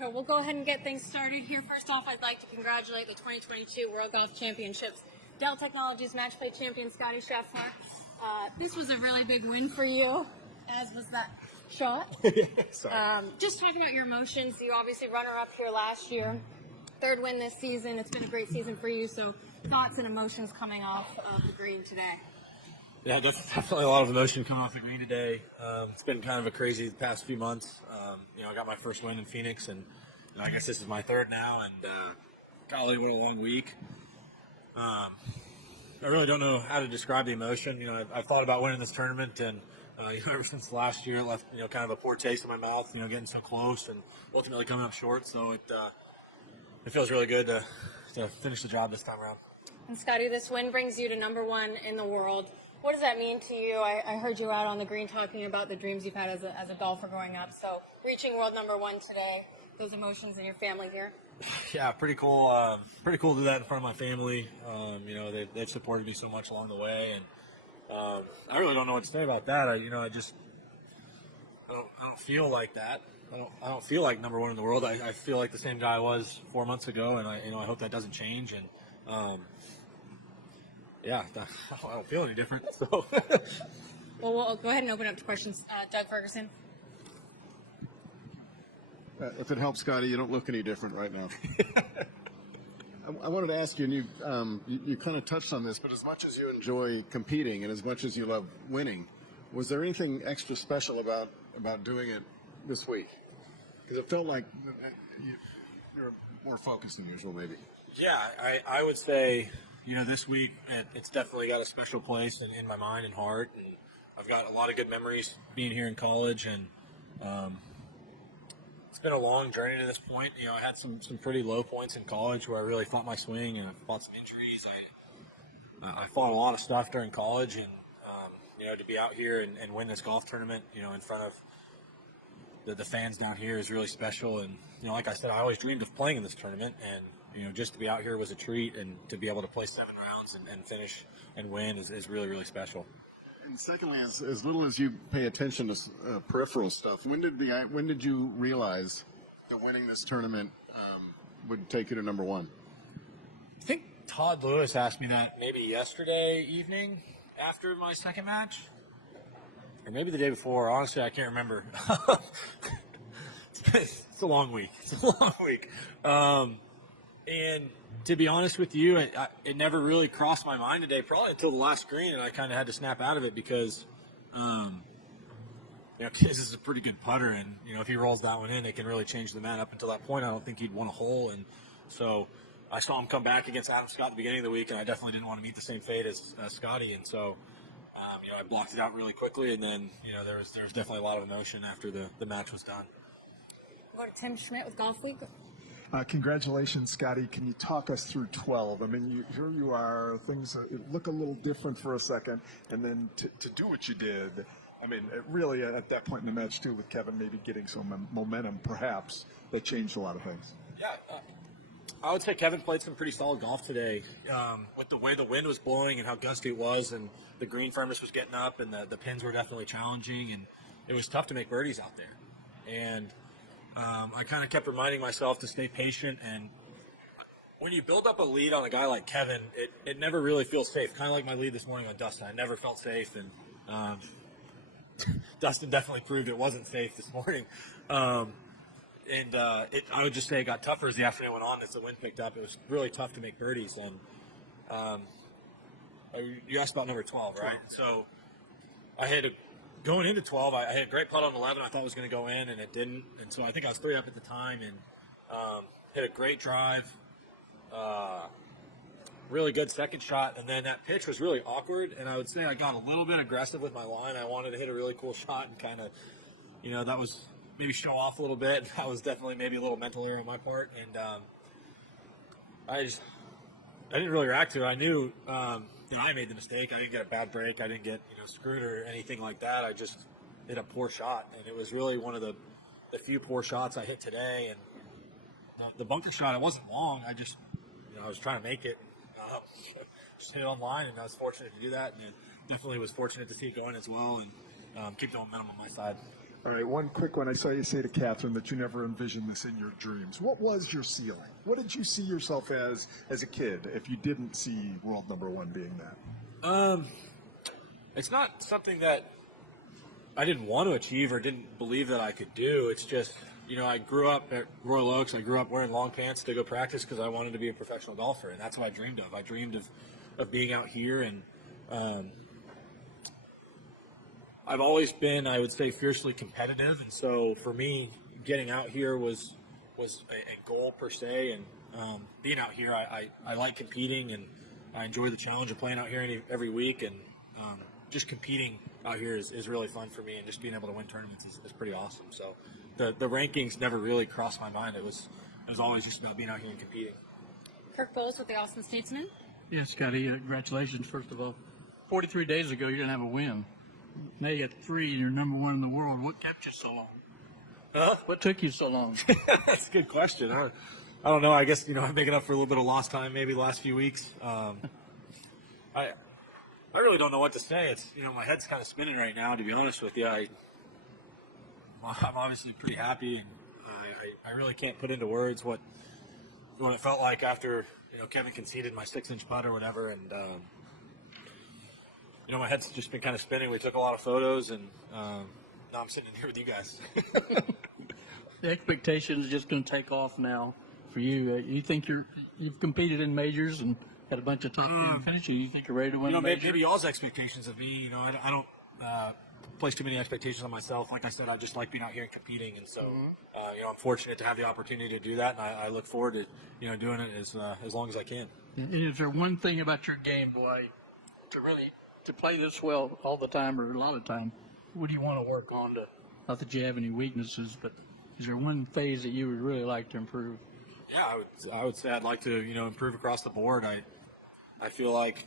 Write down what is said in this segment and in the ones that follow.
We'll go ahead and get things started here. First off, I'd like to congratulate the 2022 World Golf Championships Dell Technologies Match Play champion Scottie Scheffler. This was a really big win for you, as was that shot. Sorry. Just talk about your emotions. You obviously runner-up here last year, third win this season. It's been a great season for you. So thoughts and emotions coming off of the green today. Yeah, definitely a lot of emotion coming off the green today. It's been kind of a crazy past few months. I got my first win in Phoenix, and I guess this is my third now. And golly, what a long week. I really don't know how to describe the emotion. I've thought about winning this tournament, and ever since last year, it left kind of a poor taste in my mouth. Getting so close and ultimately coming up short. So it feels really good to finish the job this time around. And Scottie, this win brings you to #1 in the world. What does that mean to you? I heard you out on the green talking about the dreams you've had as a golfer growing up. So reaching world #1 today, those emotions and your family here. Yeah, pretty cool. Pretty cool to do that in front of my family. They've supported me so much along the way, and I really don't know what to say about that. I don't feel like that. I don't feel like #1 in the world. I feel like the same guy I was 4 months ago, and I hope that doesn't change. And yeah, I don't feel any different. So. Well, we'll go ahead and open up to questions. Doug Ferguson. If it helps, Scottie, you don't look any different right now. I wanted to ask you, and you kind of touched on this, but as much as you enjoy competing and as much as you love winning, was there anything extra special about doing it this week? Because it felt like you're more focused than usual, maybe. Yeah, I would say, this week it's definitely got a special place in my mind and heart, and I've got a lot of good memories being here in college, and it's been a long journey to this point. I had some pretty low points in college where I really fought my swing, and I fought some injuries. I fought a lot of stuff during college, and to be out here and win this golf tournament, in front of the fans down here is really special. And like I said, I always dreamed of playing in this tournament, and just to be out here was a treat, and to be able to play 7 rounds and finish and win is really, really special. And secondly, as little as you pay attention to peripheral stuff, when did you realize that winning this tournament would take you to #1? I think Todd Lewis asked me that maybe yesterday evening after my second match, or maybe the day before. Honestly, I can't remember. It's a long week. And to be honest with you, it never really crossed my mind today, probably until the last green, and I kind of had to snap out of it because, Kiz is a pretty good putter, and if he rolls that one in, it can really change the man. Up until that point, I don't think he'd won a hole, and so I saw him come back against Adam Scott at the beginning of the week, and I definitely didn't want to meet the same fate as Scottie, and so I blocked it out really quickly, and then there was definitely a lot of emotion after the match was done. We'll go to Tim Schmidt with Golf Week. Congratulations, Scottie. Can you talk us through 12? I mean, here you are. Things look a little different for a second, and then to do what you did. I mean, it really, at that point in the match, too, with Kevin maybe getting some momentum, perhaps, that changed a lot of things. Yeah, I would say Kevin played some pretty solid golf today. With the way the wind was blowing and how gusty it was, and the green firmness was getting up, and the pins were definitely challenging, and it was tough to make birdies out there. And I kind of kept reminding myself to stay patient, and when you build up a lead on a guy like Kevin, it never really feels safe. Kind of like my lead this morning on Dustin. I never felt safe, and Dustin definitely proved it wasn't safe this morning. I would just say it got tougher as the afternoon went on as the wind picked up. It was really tough to make birdies. And you asked about number 12, right? So I had going into 12, I had a great putt on 11. I thought it was going to go in, and it didn't. And so I think I was 3 up at the time, and hit a great drive. Really good second shot, and then that pitch was really awkward, and I would say I got a little bit aggressive with my line. I wanted to hit a really cool shot and kind of, that was maybe show off a little bit. That was definitely maybe a little mental error on my part, and I didn't really react to it. I knew I made the mistake. I didn't get a bad break. I didn't get screwed or anything like that. I just hit a poor shot, and it was really one of the few poor shots I hit today. And the bunker shot, it wasn't long. I just I was trying to make it. Just hit it on line, and I was fortunate to do that, and definitely was fortunate to see it going as well, and keep the momentum on my side. All right, one quick one. I saw you say to Catherine that you never envisioned this in your dreams. What was your ceiling? What did you see yourself as a kid if you didn't see world number one being that? It's not something that I didn't want to achieve or didn't believe that I could do. It's just, I grew up at Royal Oaks. I grew up wearing long pants to go practice because I wanted to be a professional golfer, and that's what I dreamed of. I dreamed of being out here, and I've always been, I would say, fiercely competitive, and so for me, getting out here was a goal per se, and being out here, I like competing, and I enjoy the challenge of playing out here every week, and just competing out here is really fun for me, and just being able to win tournaments is pretty awesome. So the rankings never really crossed my mind. It was always just about being out here and competing. Kirk Bowles with the Austin Statesman. Yeah, Scotty, congratulations, first of all. 43 days ago, you didn't have a win. Now you got 3 and you're number 1 in the world. What kept you so long? Huh? What took you so long? That's a good question. I don't know. I guess, I'm making up for a little bit of lost time maybe the last few weeks. I really don't know what to say. It's, my head's kind of spinning right now, to be honest with you. I'm obviously pretty happy, and I really can't put into words what it felt like after, Kevin conceded my 6-inch putt or whatever, and my head's just been kind of spinning. We took a lot of photos, and now I'm sitting in here with you guys. The expectation is just going to take off now for you. You think you've competed in majors and had a bunch of top 10 finishes. You think you're ready to win a major? Maybe y'all's expectations of me, I don't place too many expectations on myself. Like I said, I just like being out here and competing, and so I'm fortunate to have the opportunity to do that, and I look forward to doing it as long as I can. And is there one thing about your game, boy, to play this well all the time or a lot of time? What do you want to work on? Not that you have any weaknesses, but is there one phase that you would really like to improve? Yeah, I would say I'd like to improve across the board. I feel like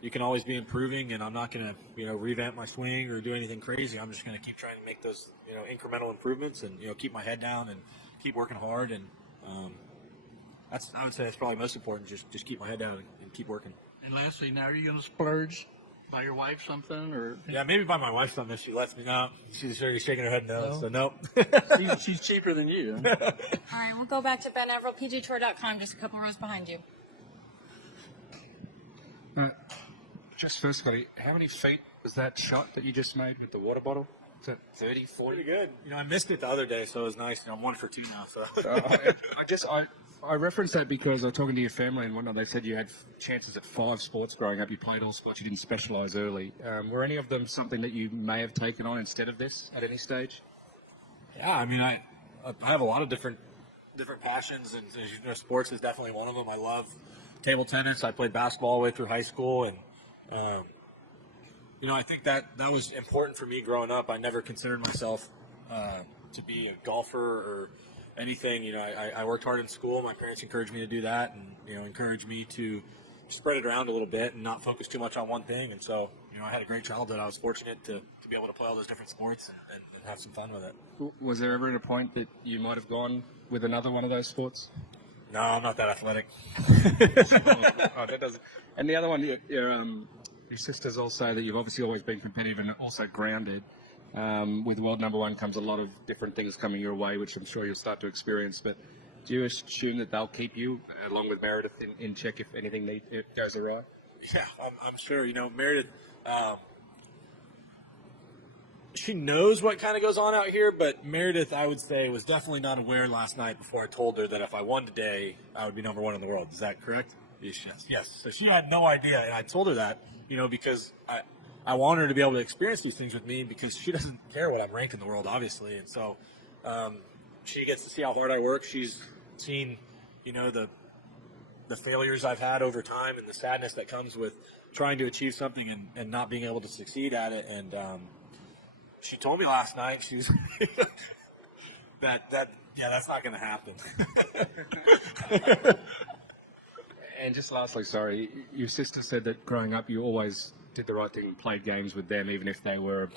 you can always be improving, and I'm not going to revamp my swing or do anything crazy. I'm just going to keep trying to make those incremental improvements, and keep my head down and keep working hard, and I would say that's probably most important. Just keep my head down and keep working. And lastly, now are you going to splurge? Buy your wife something, or yeah, maybe buy my wife something if she lets me. No, she's already shaking her head no. So nope. she's cheaper than you. All right, we'll go back to Ben Everett, PGTour.com, just a couple rows behind you. Just first, Scotty, how many feet was that shot that you just made with the water bottle? Is that 30, 40? Pretty good. I missed it the other day, so it was nice. I'm 1 for 2 now. So I referenced that because I was talking to your family and whatnot. They said you had chances at 5 sports growing up. You played all sports. You didn't specialise early. Were any of them something that you may have taken on instead of this at any stage? Yeah, I have a lot of different passions, and sports is definitely one of them. I love table tennis. I played basketball all the way through high school, and I think that was important for me growing up. I never considered myself to be a golfer or anything. I worked hard in school. My parents encouraged me to do that, and encouraged me to spread it around a little bit and not focus too much on one thing. And so, I had a great childhood. I was fortunate to be able to play all those different sports and have some fun with it. Was there ever a point that you might have gone with another one of those sports? No, I'm not that athletic. That doesn't. And the other one, your sisters all say that you've obviously always been competitive and also grounded. With world number 1 comes a lot of different things coming your way, which I'm sure you'll start to experience. But do you assume that they'll keep you, along with Meredith, in check if anything goes awry? Yeah, I'm sure. Meredith, she knows what kind of goes on out here, but Meredith, I would say, was definitely not aware last night before I told her that if I won today, I would be number 1 in the world. Is that correct? Yes. So she had no idea, and I told her that, because I want her to be able to experience these things with me, because she doesn't care what I'm ranked in the world, obviously. And so she gets to see how hard I work. She's seen, the failures I've had over time and the sadness that comes with trying to achieve something and not being able to succeed at it. And she told me last night, she's that's not going to happen. And just lastly, sorry, your sister said that growing up you always did the right thing and played games with them, even if they were,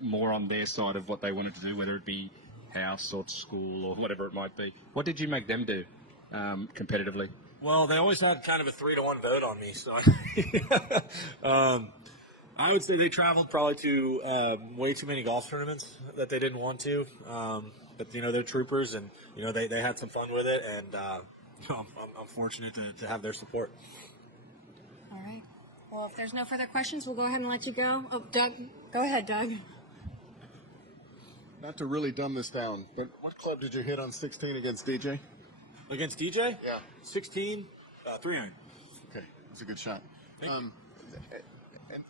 more on their side of what they wanted to do, whether it be house or school or whatever it might be. What did you make them do competitively? Well, they always had kind of a 3-to-1 vote on me. So, I would say they traveled probably to way too many golf tournaments that they didn't want to. But they're troopers, and they had some fun with it, and I'm fortunate to have their support. All right. Well, if there's no further questions, we'll go ahead and let you go. Oh, Doug, go ahead, Doug. Not to really dumb this down, but what club did you hit on 16 against DJ? Against DJ? Yeah. 16, 3 iron. Okay, that's a good shot. Thank you.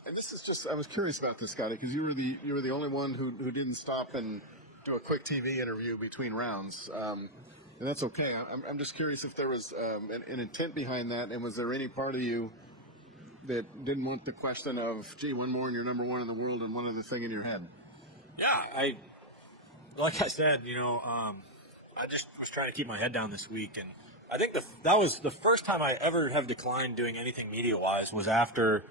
And this is just, I was curious about this, Scottie, because you were the only one who didn't stop and do a quick TV interview between rounds, and that's okay. I'm just curious if there was an intent behind that, and was there any part of you that didn't want the question of, gee, one more and you're number one in the world, and one other thing in your head? Yeah, like I said, I just was trying to keep my head down this week, and I think that was the first time I ever have declined doing anything media-wise was after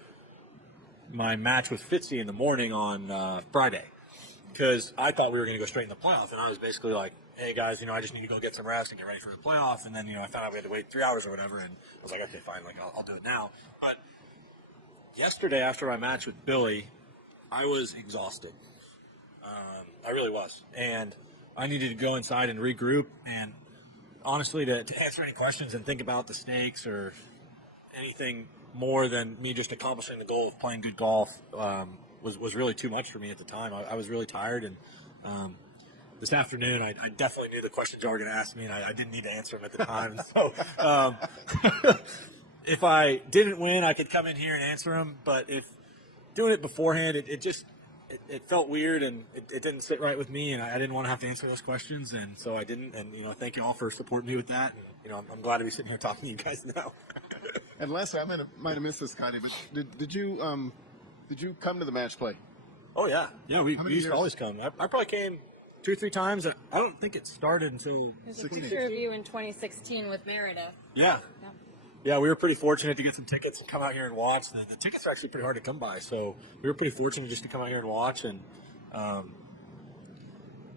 my match with Fitzy in the morning on Friday, because I thought we were going to go straight in the playoff, and I was basically like, hey guys, I just need to go get some rest and get ready for the playoff, and then I found out we had to wait 3 hours or whatever, and I was like, okay, fine, like I'll do it now. But yesterday after my match with Billy, I was exhausted. I really was, and I needed to go inside and regroup, and honestly, to answer any questions and think about the stakes or anything more than me just accomplishing the goal of playing good golf was really too much for me at the time. I was really tired, and this afternoon I definitely knew the questions you were going to ask me, and I didn't need to answer them at the time. So if I didn't win, I could come in here and answer them, but if doing it beforehand, it felt weird, and it didn't sit right with me, and I didn't want to have to answer those questions, and so I didn't. And thank you all for supporting me with that. And, I'm glad to be sitting here talking to you guys now. And lastly, I might have missed this, Scottie, but did you come to the match play? Oh yeah, we used years? to always come. I probably came 2 or 3 times. I don't think it started until There's a picture of you in 2016 with Meredith. yeah. Yep. Yeah, we were pretty fortunate to get some tickets and come out here and watch. The tickets are actually pretty hard to come by, so we were pretty fortunate just to come out here and watch. And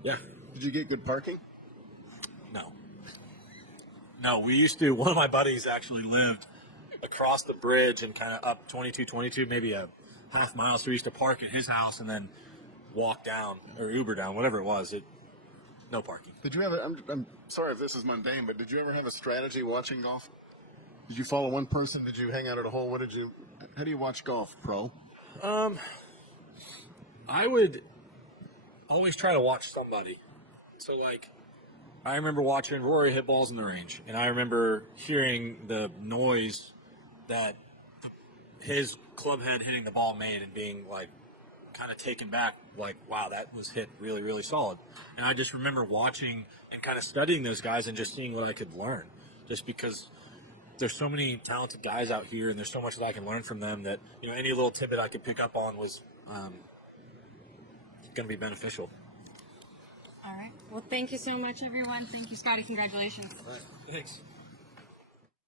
yeah. Did you get good parking? No, we used to. One of my buddies actually lived across the bridge and kind of up 22, maybe a half mile. So we used to park at his house and then walk down or Uber down, whatever it was. No parking. Did you have I'm sorry if this is mundane, but did you ever have a strategy watching golf? Did you follow one person? Did you hang out at a hole? How do you watch golf, pro? I would always try to watch somebody. So, like, I remember watching Rory hit balls in the range, and I remember hearing the noise that his club head hitting the ball made and being, like, kind of taken back, like, wow, that was hit really, really solid. And I just remember watching and kind of studying those guys and just seeing what I could learn, just because there's so many talented guys out here, and there's so much that I can learn from them that, any little tidbit I could pick up on was going to be beneficial. All right. Well, thank you so much, everyone. Thank you, Scottie. Congratulations. All right. Thanks.